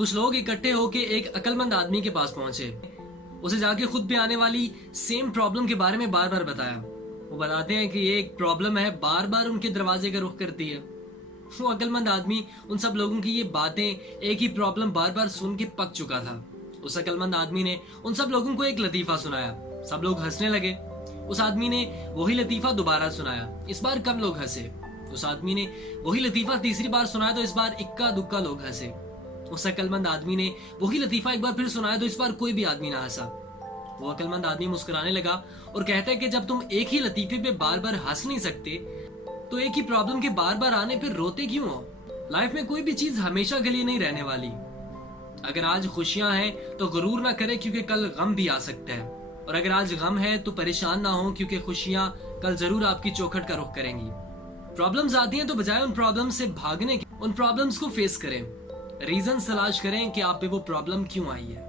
कुछ लोग इकट्ठे होके एक अक्लमंद आदमी के पास पहुंचे। उसे जाके खुद पे आने वाली सेम प्रॉब्लम के बारे में बार बार बताया। वो बताते हैं कि ये एक प्रॉब्लम है, बार बार उनके दरवाजे का रुख करती है। वो अक्लमंद आदमी उन सब लोगों की ये बातें, एक ही प्रॉब्लम बार बार सुन के पक चुका था। उस अक्लमंद आदमी ने उन सब लोगों को एक लतीफा सुनाया। सब लोग हंसने लगे। उस आदमी ने वही लतीफा दोबारा सुनाया। इस बार कम लोग हंसे। उस आदमी ने वही लतीफा तीसरी बार सुनाया तो इस बार इक्का दुक्का लोग हंसे। उस अक्लमंद आदमी ने वही लतीफा एक बार फिर सुनाया तो इस बार कोई भी आदमी ना हंसा। वो अक्लमंद आदमी मुस्कुराने लगा और कहता है कि जब तुम एक ही लतीफे पे बार बार हंस नहीं सकते तो एक ही प्रॉब्लम के बार बार आने पे रोते क्यों हो? लाइफ में कोई भी चीज हमेशा के लिए नहीं रहने वाली। अगर आज खुशियां हैं तो गुरूर ना करें क्योंकि कल गम भी आ सकता है, और अगर आज गम है तो परेशान ना हो क्योंकि खुशियां कल जरूर आपकी चौखट का रुख करेंगी। प्रॉब्लम्स आती हैं तो बजाय उन प्रॉब्लम्स से भागने के, उन प्रॉब्लम्स को फेस करें। रीजन तलाश करें कि आप पे वो प्रॉब्लम क्यों आई है।